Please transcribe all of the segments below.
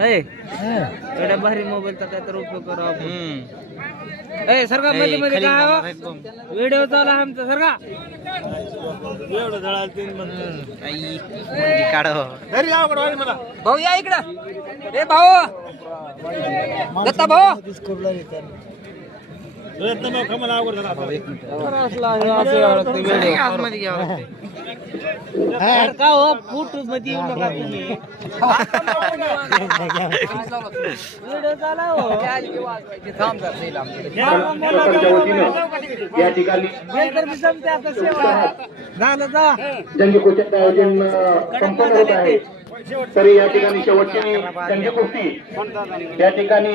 एवढ्या भारी मोबाईलचा काय तर उपयोग करू आपण. सरका मध्ये मध्ये काय व्हिडिओ चालू आहे आमचा सरका एवढं जळाल 3 भाऊ या इकडं ए भाऊ दत्ता भाऊ फोटो मध्ये येऊ नका तुम्ही या ठिकाणी जंगीकुस्तीचं आयोजन संपन्न होत आहे. तरी या ठिकाणी शेवटची जंगी कुस्ती या ठिकाणी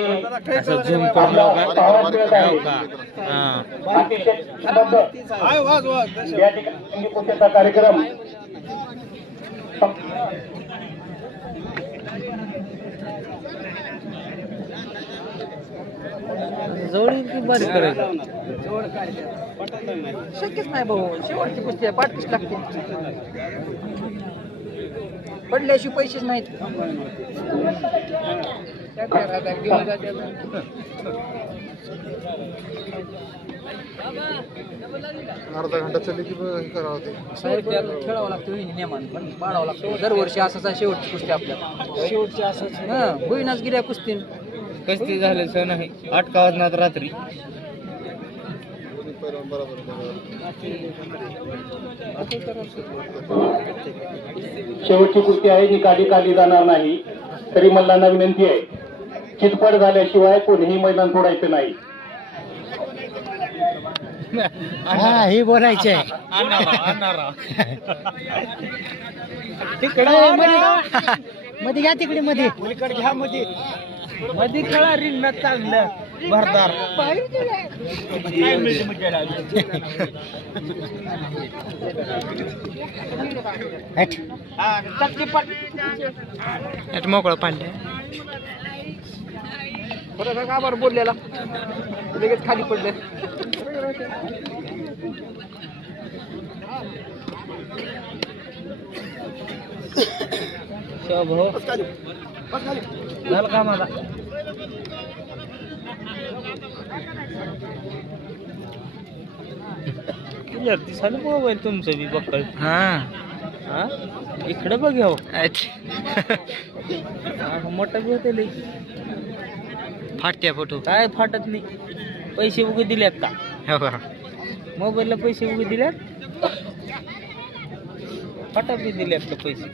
या ठिकाणी जंगी कुस्तीचा कार्यक्रम शक्यच नाही भाऊ. शेवटची कुस्ती आहे पाठीच लागते पडल्याशिवाय पैसेच नाहीत. अर्धा घंटा चालली की करावं ते खेळावं लागतं नियमान पण पाळावं लागतं. दरवर्षी असंच आहे शेवटची कुस्ती आपल्याला. शेवटची असंच होईनाच गेल्या कुस्ती कस्ती झाले सण आहे 8 का वाजनात रात्री. शेवटची कुस्ती आहे निकाली काढली जाणार नाही. तरी मल्लांना विनंती आहे चितपट झाल्याशिवाय कोणीही मैदान सोडायचं नाही. हे बोलायचे मध्ये घ्या तिकडे मध्ये घ्या मध्ये मध्ये खेळा रिंग चांगलं भरदार मोकळं पांढऱ्या बरं का बरं बोललेला लगेच खाली पडले. झालं का माझा दिसायला मोबाईल तुमचं बी बक्कळ. हा इकडे बघ मोठा बी होते लई फाटत्या फोटो काय फाटत नाही. पैसे उगे दिल्यात का मोबाईलला पैसे उगे दिल्यात फाटा बी दिल्यात का पैसे.